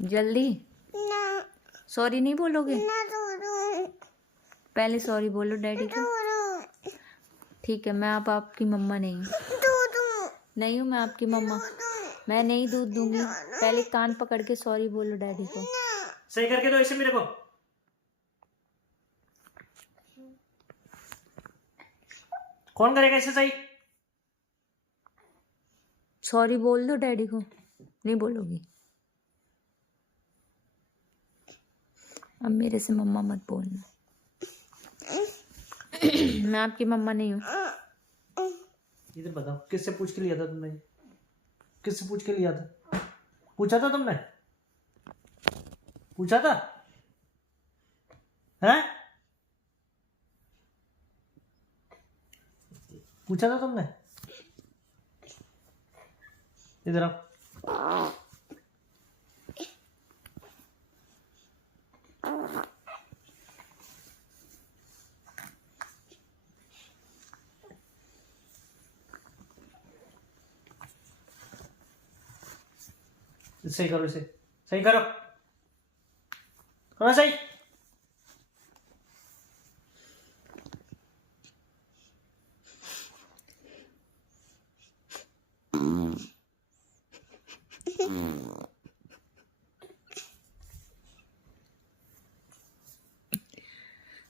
जल्दी ना सॉरी नहीं बोलोगे? ना दूरू पहले सॉरी बोलो डैडी को। दूरू ठीक है, मैं अब आपकी मम्मा नहीं हूँ। दूरू नहीं हूँ मैं आपकी मम्मा। मैं नहीं दूध दूंगी। पहले कान पकड़ के सॉरी बोलो डैडी को। सही करके दो इसे मेरे को। कौन करेगा इसे सही? सॉरी बोल दो डैडी को। नहीं बोलोगी? अब मेरे से मम्मा मत बोलना। मैं आपकी मम्मा नहीं हूँ। इधर बताओ, किससे पूछ के लिया था तुमने? किससे पूछ के लिया था? पूछा था तुमने? पूछा था? हैं? पूछा था तुमने? इधर आओ। सही करो इसे, सही करो, करो सही।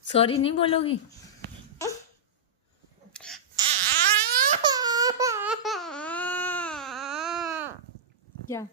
सॉरी नहीं बोलोगी? क्या?